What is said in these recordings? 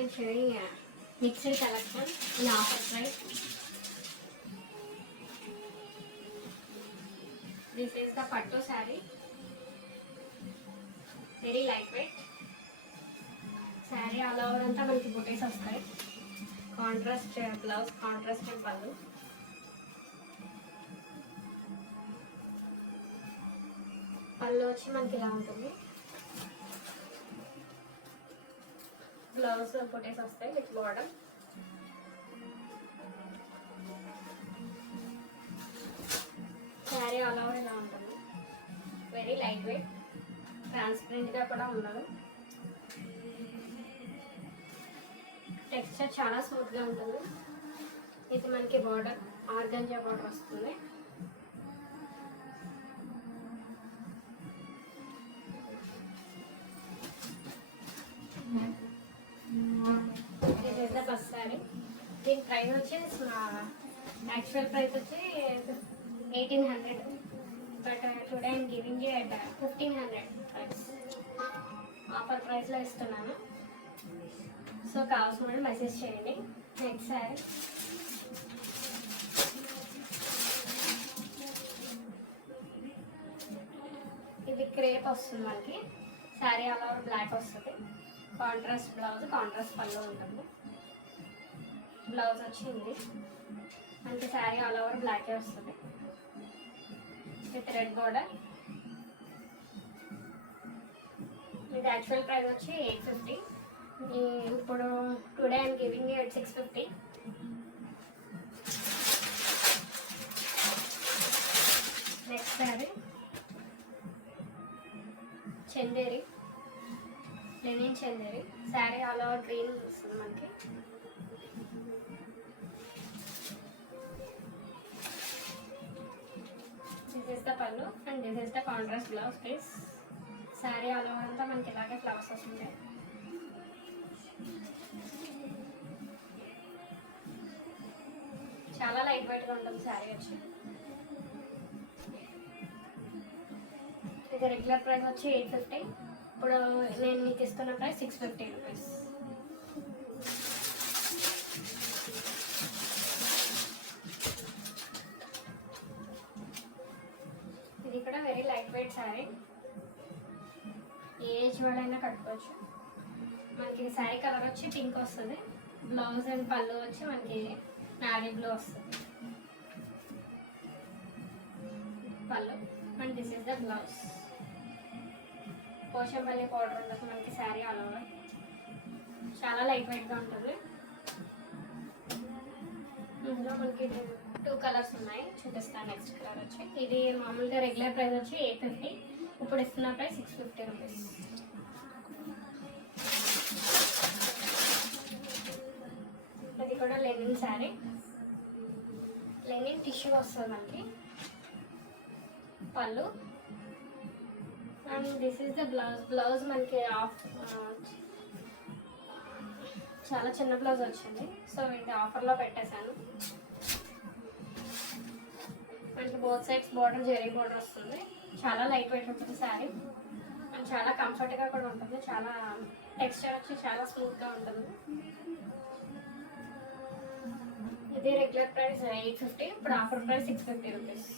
I'm showing a mixed collection in offer price. This is the patto saree. Very lightweight. Saree all over anta manaki booties vastayi. Contrast blouse, contrast pallu. Pallu vachi manaki ila untundi. Blouse booties vastayi with border. Saree all over ila untundi. Very lightweight. Transparent గా కూడా ఉండదు. టెక్స్చర్ చాలా స్మూత్ గా ఉంటుంది. ఇది మనకి border organza border వస్తుంది. This is the first sorry. దీని ప్రైస్ వచ్చి యాక్చువల్ ప్రైస్ వచ్చి 1800, but today I'm giving you at 1500 price. Offer ప్రైస్లో ఇస్తున్నాను. సో కావాల్సిన వాళ్ళు మెసేజ్ చేయండి. నెక్స్ట్ సారీ ఇది క్రేప్ వస్తుంది మనకి. శారీ ఆల్ ఓవర్ బ్లాక్ వస్తుంది. కాంట్రాస్ట్ బ్లౌజ్, కాంట్రాస్ట్ పళ్ళు ఉంటుంది. బ్లౌజ్ వచ్చింది మనకి. శారీ ఆల్ ఓవర్ బ్లాకే వస్తుంది విత్ రెడ్ బోర్డర్. ఇది యాక్చువల్ ప్రైస్ వచ్చి 850. ఇప్పుడు today I'm giving you at 650. Next sari Chanderi, linen Chanderi. Sari all over green వస్తుంది మనకి. This is the pallu and this is the contrast blouse piece. Sari all over అంతా మనకి ఇలాగే ఫ్లవర్స్ వస్తుంది. చాలా లైట్ వెయిట్గా ఉంటుంది శారీ వచ్చి. ఇది రెగ్యులర్ ప్రైస్ వచ్చి 850. ఇప్పుడు నేను మీకు ఇస్తున్న ప్రైస్ 650 రూపీస్. ఇది కూడా వెరీ లైట్ వెయిట్ శారీ. ఏ ఏజ్ వాళ్ళైనా కట్టుకోవచ్చు. మనకి శారీ కలర్ వచ్చి పింక్ వస్తుంది. బ్లౌజ్ అండ్ పళ్ళు వచ్చి మనకి నావీ బ్లూ వస్తుంది. పళ్ళు and this is the blouse. Pochampally పౌడర్ ఉంటుంది మనకి శారీ ఆల్ ఓవర్. చాలా లైట్ వెయిట్గా ఉంటుంది. ఇందులో మనకి 2 కలర్స్ ఉన్నాయి, చూపిస్తాను. నెక్స్ట్ కలర్ వచ్చి ఇది మామూలుగా రెగ్యులర్ ప్రైస్ వచ్చి 850. ఇప్పుడు ఇస్తున్న ప్రైస్ 650 రూపీస్. ఇది కూడా లెనిన్ శారీ. లెనిన్ టిష్యూ వస్తుంది మనకి. పళ్ళు and this is the blouse. Blouse మనకి చాలా చిన్న బ్లౌజ్ వచ్చింది. సో ఇది ఆఫర్లో పెట్టేశాను. మనకి both sides border zari border వస్తుంది. చాలా లైట్ వెయిట్ ఉంటుంది శారీ అండ్ చాలా కంఫర్ట్గా కూడా ఉంటుంది. చాలా టెక్స్చర్ వచ్చి చాలా స్మూత్గా ఉంటుంది. ఇది రెగ్యులర్ ప్రైస్ 850. ఇప్పుడు ఆఫర్ ప్రైస్ 650 రూపీస్.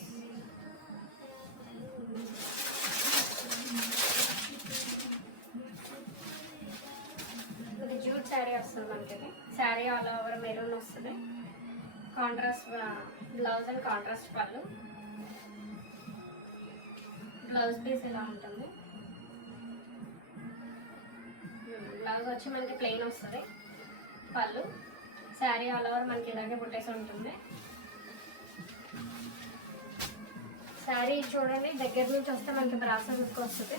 ఇది జూట్ శారీ వస్తుంది మనకి. శారీ ఆల్ ఓవర్ మెరూన్ వస్తుంది. కాంట్రాస్ట్ బ్లౌజ్ అండ్ కాంట్రాస్ట్ పళ్ళు. బ్లౌజ్ పీస్ ఇలా ఉంటుంది. బ్లౌజ్ వచ్చి మనకి ప్లెయిన్ వస్తుంది. పళ్ళు శారీ ఆల్ ఓవర్ మనకి ఇలాగే బుట్టేసి ఉంటుంది. శారీ చూడండి దగ్గర నుంచి వస్తే మనకి బ్రాసో లుక్ వస్తుంది.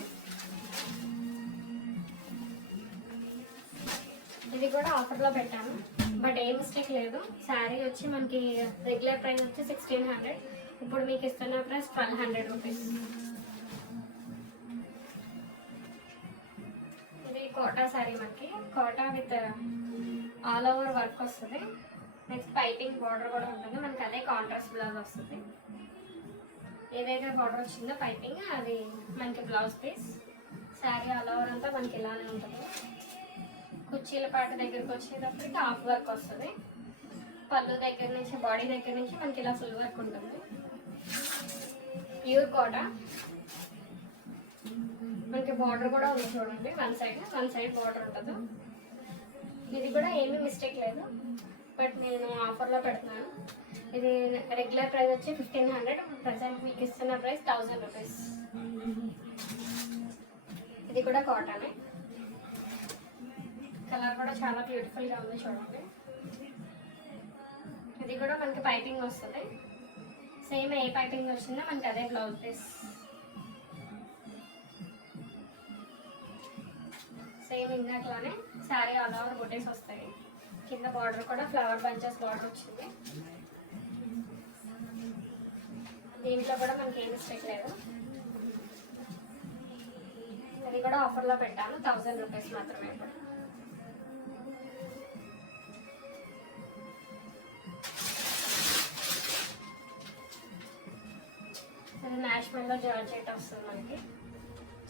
ఇది కూడా ఆఫర్లో పెట్టాను, బట్ ఏ మిస్టేక్ లేదు. శారీ వచ్చి మనకి రెగ్యులర్ ప్రైస్ వచ్చి 1600. ఇప్పుడు మీకు ఇస్తున్న ప్రైస్ 1200 రూపీస్. ఇది కోటా శారీ మనకి. Kota with all over work వస్తుంది. నెక్స్ట్ పైపింగ్ బార్డర్ కూడా ఉంటుంది మనకి. అదే కాంట్రాస్ట్ బ్లౌజ్ వస్తుంది. ఏదైతే బార్డర్ వచ్చిందో పైపింగ్ అది మనకి blouse piece. Sari all over అంతా మనకి ఇలానే ఉంటుంది. కుర్చీల పాట దగ్గరికి వచ్చేటప్పటికి హాఫ్ వర్క్ వస్తుంది. పళ్ళు దగ్గర నుంచి బాడీ దగ్గర నుంచి మనకి ఇలా ఫుల్ వర్క్ ఉంటుంది. Pure cotton. మనకి బార్డర్ కూడా ఉంది చూడండి, వన్ సైడ్ బార్డర్ ఉంటుంది. ఇది కూడా ఏమీ మిస్టేక్ లేదు, బట్ నేను ఆఫర్లో పెడుతున్నాను. ఇది రెగ్యులర్ ప్రైస్ వచ్చి 1500, ప్రజెంట్ మీకు ఇస్తున్న ప్రైస్ 1000 రూపీస్. ఇది కూడా కాటనే, కలర్ కూడా చాలా బ్యూటిఫుల్గా ఉంది చూడండి. ఇది కూడా మనకి పైపింగ్ వస్తుంది, సేమ్ ఏ పైపింగ్ వచ్చిందో మనకి అదే బ్లౌజ్ పీస్. సేమ్ ఇందాకలానే శారీ ఆల్ ఓవర్ బుటీస్ వస్తాయి. కింద బార్డర్ కూడా ఫ్లవర్ బంచెస్ బార్డర్ వచ్చింది. దీంట్లో కూడా మనకి ఏం మిస్టేక్ లేదు. అది కూడా ఆఫర్లో పెట్టాను, 1000 రూపీస్ మాత్రమే. ఇప్పుడు ఇది మ్యాష్మెల్లో జార్జెట్ వస్తుంది మనకి,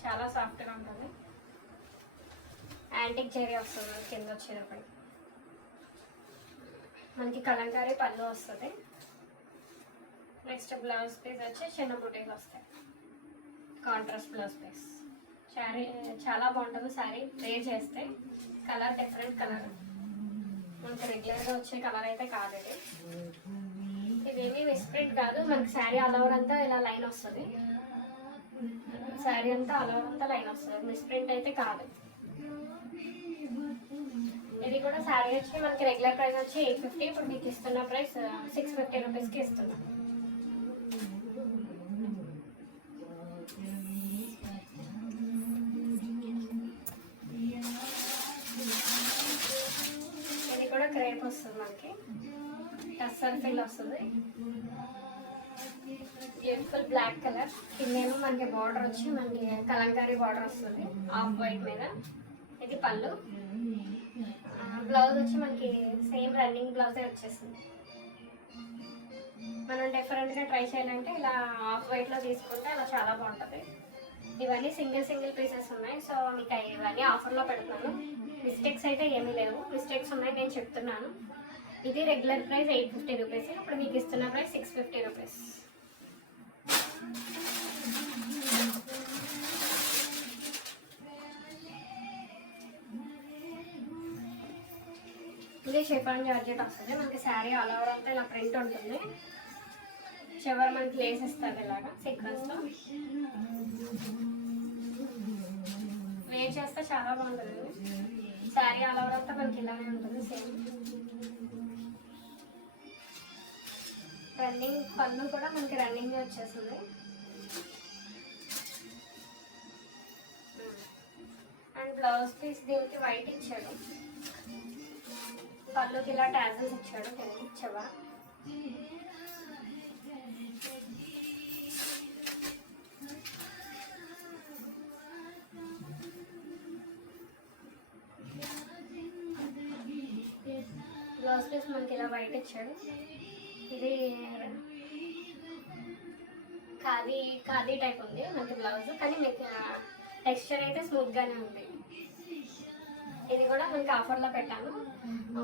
చాలా సాఫ్ట్గా ఉంటుంది. యాంటిక్ జరీ వస్తుంది మనకి కింద వచ్చేటప్పుడు. మనకి కలంకారీ పళ్ళు వస్తుంది. నెక్స్ట్ బ్లౌజ్ పీస్ వచ్చి చిన్న బుటీస్ వస్తాయి, కాంట్రాస్ట్ బ్లౌజ్ పీస్. శారీ చాలా బాగుంటుంది. శారీ వేర్ చేస్తే కలర్ డిఫరెంట్ కలర్, మనకి రెగ్యులర్గా వచ్చే కలర్ అయితే కాదు ఇది. ఇదేమీ మిస్ప్రింట్ కాదు, మనకి శారీ ఆల్ ఓవర్ అంతా ఇలా లైన్ వస్తుంది. శారీ అంతా ఆల్ ఓవర్ అంతా లైన్ వస్తుంది, మిస్ప్రింట్ అయితే కాదు. ఇది కూడా శారీ వచ్చి మనకి రెగ్యులర్ ప్రైస్ వచ్చి 850, ఇప్పుడు మీకు ఇస్తున్న ప్రైస్ 650 రూపీస్కి ఇస్తున్నాం. ఇది కూడా క్రేప్ వస్తుంది మనకి, టస్సర్ ఫిల్ వస్తుంది. Beautiful black colour. కిందేమో మనకి బార్డర్ వచ్చి మనకి కలంకారీ బార్డర్ వస్తుంది ఆఫ్ వైట్ మీద. ఇది పళ్ళు. బ్లౌజ్ వచ్చి మనకి సేమ్ రన్నింగ్ బ్లౌజే వచ్చేస్తుంది. మనం డిఫరెంట్గా ట్రై చేయాలంటే ఇలా ఆఫ్ వైట్లో తీసుకుంటే అలా చాలా బాగుంటుంది. ఇవన్నీ సింగిల్ పీసెస్ ఉన్నాయి, సో మీకు ఇవన్నీ ఆఫర్లో పెడుతున్నాను. మిస్టేక్స్ అయితే ఏమీ లేవు, మిస్టేక్స్ ఉన్నాయి నేను చెప్తున్నాను. ఇది రెగ్యులర్ ప్రైస్ 850 రూపీస్, ఇప్పుడు మీకు ఇస్తున్న ప్రైస్ 650 రూపీస్. ఇది షిఫాన్ జార్జెట్ వస్తుంది. మనకి శారీ ఆల్ ఓవర్ అంతా ఇలా ప్రింట్ ఉంటుంది. చివరి మనకి లేస్ ఇస్తుంది ఇలాగా సీక్వెన్స్తో. వేర్ చేస్తే చాలా బాగుంటుంది. శారీ ఆల్ ఓవర్ అంతా మనకి ఇలానే ఉంటుంది సేమ్. రన్నింగ్ పళ్ళు కూడా మనకి రన్నింగ్ వచ్చేస్తుంది. అండ్ బ్లౌజ్ పీస్ దీనికి వైట్ ఇచ్చాడు, పళ్ళుకి ఇలా టాజల్స్ ఇచ్చాడు కింద ఇచ్చావా. బ్లౌజ్ పీస్ మనకి ఇలా వైట్ ఇచ్చాడు. ఇది ఖాదీ టైప్ ఉంది మనకి బ్లౌజ్, కానీ మీకు టెక్స్చర్ అయితే స్మూత్గానే ఉంది. ఇది కూడా మనకి ఆఫర్లో పెట్టాను.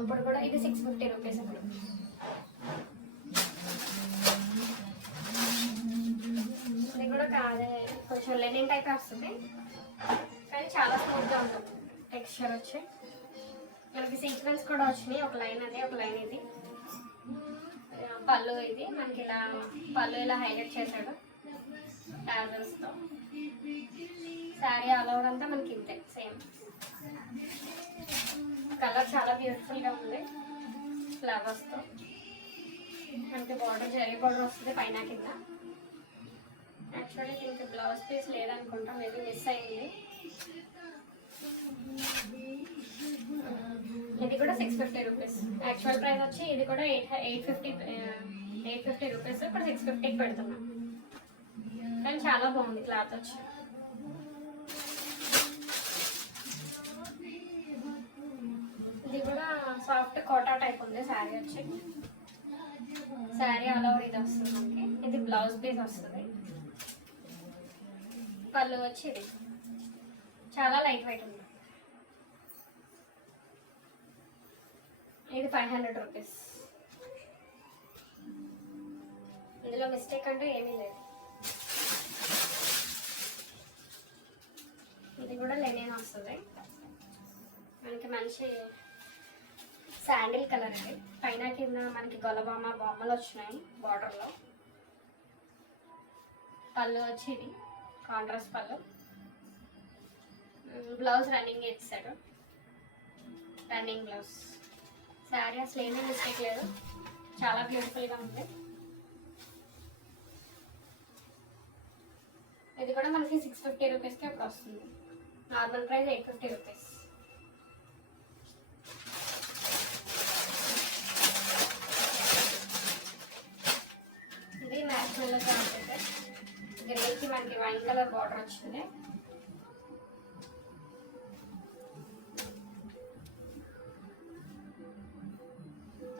ఇప్పుడు కూడా ఇది 650 రూపీస్. ఇప్పుడు ఇది కూడా కొంచెం లెనిన్ టైప్ వస్తుంది, కానీ చాలా స్మూత్గా ఉంటుంది టెక్స్చర్ వచ్చి. మనకి సీక్వెన్స్ కూడా వచ్చినాయి, ఒక లైన్ అది ఒక లైన్ ఇది. పళ్ళు ఇది మనకి ఇలా పళ్ళు ఇలా హైలైట్ చేశాడు టాజల్స్తో. శారీ ఆల్ ఓవర్ అంతా మనకి ఇంతే సేమ్. కలర్ చాలా బ్యూటిఫుల్గా ఉంది ఫ్లవర్స్తో. మనకి బార్డర్ జరీ బార్డర్ వస్తుంది పైన కింద. యాక్చువల్లీ దీనికి బ్లౌజ్ పీస్ లేదనుకుంటా, మేబీ మిస్ అయింది. ఇది కూడా 650 రూపీస్. యాక్చువల్ ప్రైస్ వచ్చి ఇది కూడా 850 రూపీస్, ఇప్పుడు 650కి పెడుతున్నాం. కానీ చాలా బాగుంది క్లాత్ వచ్చి. ఇది కూడా సాఫ్ట్ కోటా టైప్ ఉంది శారీ వచ్చి. శారీ ఆల్ ఓవర్ ఇది వస్తుంది మనకి. ఇది బ్లౌజ్ పీస్ వస్తుంది. పళ్ళు వచ్చి ఇది చాలా లైట్ వెయిట్ ఉంది. 500 రూపీస్. ఇందులో మిస్టేక్ అంటూ ఏమీ లేదు. ఇది కూడా లెనిన్ వస్తుంది. మనకి మంచి శాండిల్ కలర్ ఇది. పైన కింద మనకి గొల్లబొమ్మ బొమ్మలు వచ్చినాయి బార్డర్లో. పళ్ళు వచ్చి ఇది కాంట్రాస్ట్ పళ్ళు. బ్లౌజ్ రన్నింగ్ ఇచ్చాడు, రన్నింగ్ బ్లౌజ్. శారీ అసలు ఏమీ మిస్టేక్ లేదు, చాలా బ్యూటిఫుల్గా ఉంది. ఇది కూడా మనకి 650 రూపీస్కి అప్పుడు వస్తుంది. నార్మల్ ప్రైస్ 850 రూపీస్. ఇది మ్యాచ్ మెల్లగా ఉంటుంది. గ్రేకి మనకి వైన్ కలర్ బార్డర్ వచ్చింది.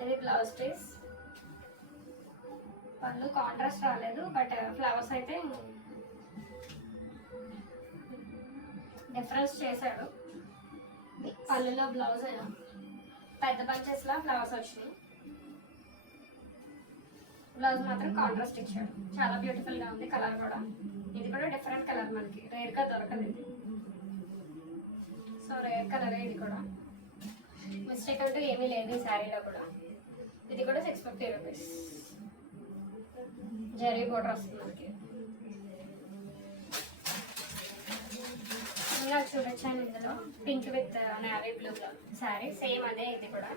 ఇది బ్లౌజ్ పీస్. పళ్ళు కాంట్రాస్ట్ రాలేదు, బట్ ఫ్లవర్స్ అయితే డిఫరెన్స్ చేశాడు. పళ్ళులో బ్లౌజ్ పెద్ద బంచెస్లా ఫ్లవర్స్ వచ్చినాయి. బ్లౌజ్ మాత్రం కాంట్రాస్ట్ ఇచ్చాడు. చాలా బ్యూటిఫుల్గా ఉంది కలర్ కూడా. ఇది కూడా డిఫరెంట్ కలర్, మనకి రేర్గా దొరకదు ఇది. సో రేర్ కలర్ ఇది కూడా. మిస్టేక్ అంటూ ఏమీ లేదు ఈ శారీలో కూడా. ఇది కూడా 650 రూపీస్. జరీ బోర్డర్ వస్తుంది మనకి. ఇలా చూడొచ్చాను ఇందులో pink with navy blue sari. సేమ్ అదే ఇది కూడా.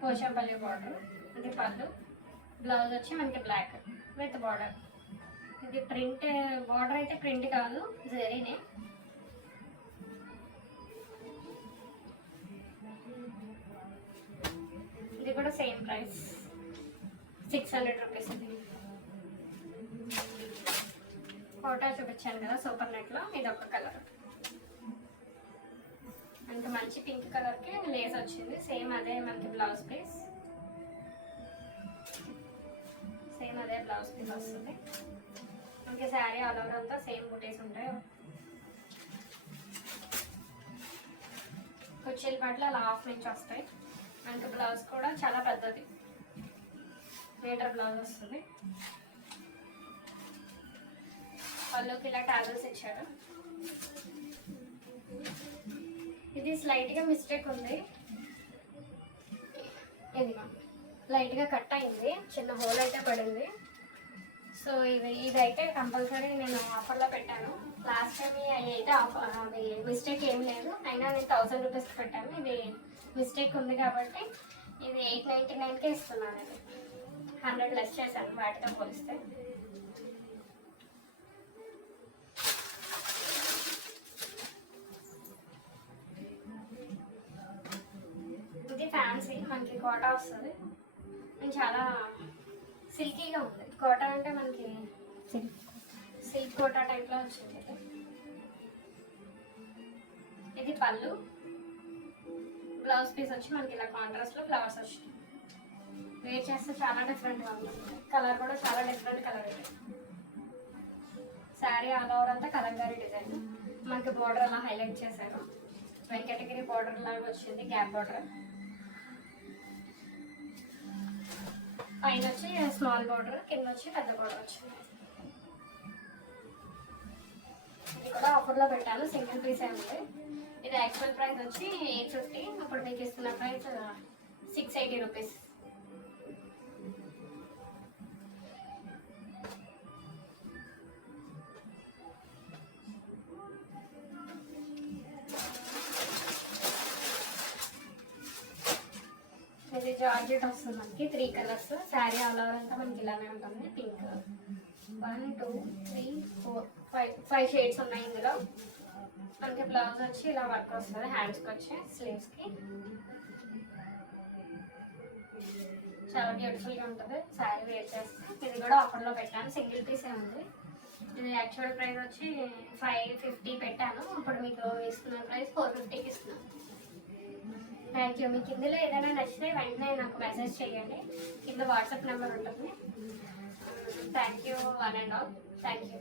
పోచంపల్లి బార్డర్. ఇది పళ్ళు. బ్లౌజ్ వచ్చి మనకి బ్లాక్ విత్ బార్డర్. ఇది ప్రింట్ బార్డర్ అయితే ప్రింట్ కాదు, జరీనే. ఇది కూడా సేమ్ ప్రైస్ 600 రూపీస్. ఇది ఫోటో చూపించాను కదా సూపర్ నెట్లో. ఇది ఒక కలర్, మనకి మంచి పింక్ కలర్కి లేస్ వచ్చింది. సేమ్ అదే మనకి బ్లౌజ్ పీస్. సేమ్ అదే బ్లౌజ్ పీస్ వస్తుంది మనకి. శారీ ఆల్ ఓవర్ అంతా సేమ్ బుటీస్ ఉంటాయి. కుర్చీల పట్ల అలా హాఫ్ ఇంచ్ వస్తాయి మనకి. బ్లౌజ్ కూడా చాలా పెద్దది, మీటర్ బ్లౌజ్ వస్తుంది. పళ్ళుకి ఇలా టాజల్స్ ఇచ్చాడు. ఇది స్లైట్గా మిస్టేక్ ఉంది. ఇది లైట్గా కట్ అయింది, చిన్న హోల్ అయితే పడింది. సో ఇదైతే కంపల్సరీ నేను ఆఫర్లో పెట్టాను. లాస్ట్ టైం అయితే అది మిస్టేక్ ఏం లేదు, అయినా నేను 1000 రూపీస్కి పెట్టాను. ఇది మిస్టేక్ ఉంది కాబట్టి ఇది 899కే ఇస్తున్నాను. ఇది 100 లెస్ చేశాను వాటితో పోలిస్తే. ఇది ఫ్యాన్సీ మనకి కోటా వస్తుంది. చాలా సిల్కీగా ఉంది. కోటా అంటే మనకి సిల్క్ కోటా టైప్లో వచ్చింది. ఇది పళ్ళు. బ్లౌజ్ పీస్ వచ్చి మనకి ఇలా కాంట్రాస్ట్లో ఫ్లవర్స్ వచ్చినాయి. వేర్ చేస్తే చాలా డిఫరెంట్గా ఉంటుంది. కలర్ కూడా చాలా డిఫరెంట్ కలర్ ఇది. శారీ ఆల్ ఓవర్ అంతా కలంకారీ డిజైన్. మనకి బార్డర్ అలా హైలైట్ చేశారు. వెంకటగిరి బార్డర్ లాగా వచ్చింది, గ్యాప్ బార్డర్. పైన వచ్చి స్మాల్ బార్డర్, కింద వచ్చి పెద్ద బార్డర్ వచ్చింది. ఇది కూడా ఆఫర్లో పెట్టాను, సింగిల్ పీస్ ఉంది. ఇది యాక్చువల్ ప్రైస్ వచ్చి 850, ఇప్పుడు మీకు ఇస్తున్న ప్రైస్ 680 రూపీస్. ఇది జార్జెట్ వస్తుంది మనకి. 3 కలర్స్. శారీ ఆల్ ఓవర్ అంతా మనకి ఇలానే ఉంటుంది. పింక్ 1 2 3 4 5 షేడ్స్ ఉన్నాయి ఇందులో. మనకి బ్లౌజ్ వచ్చి ఇలా వర్క్ వస్తుంది, హ్యాండ్స్కి వచ్చి స్లీవ్స్కి. చాలా బ్యూటిఫుల్గా ఉంటుంది శారీ వేర్ చేస్తే. ఇది కూడా ఆఫర్లో పెట్టాను, సింగిల్ పీసే ఉంది. ఇది యాక్చువల్ ప్రైస్ వచ్చి 550 పెట్టాను, ఇప్పుడు మీకు ఇస్తున్న ప్రైస్ 450కి ఇస్తున్నాను. Thank you. మీకు ఇందులో ఏదైనా నచ్చితే వెంటనే నాకు మెసేజ్ చేయండి, కింద వాట్సాప్ నెంబర్ ఉంటుంది. Thank you one and all. Thank you.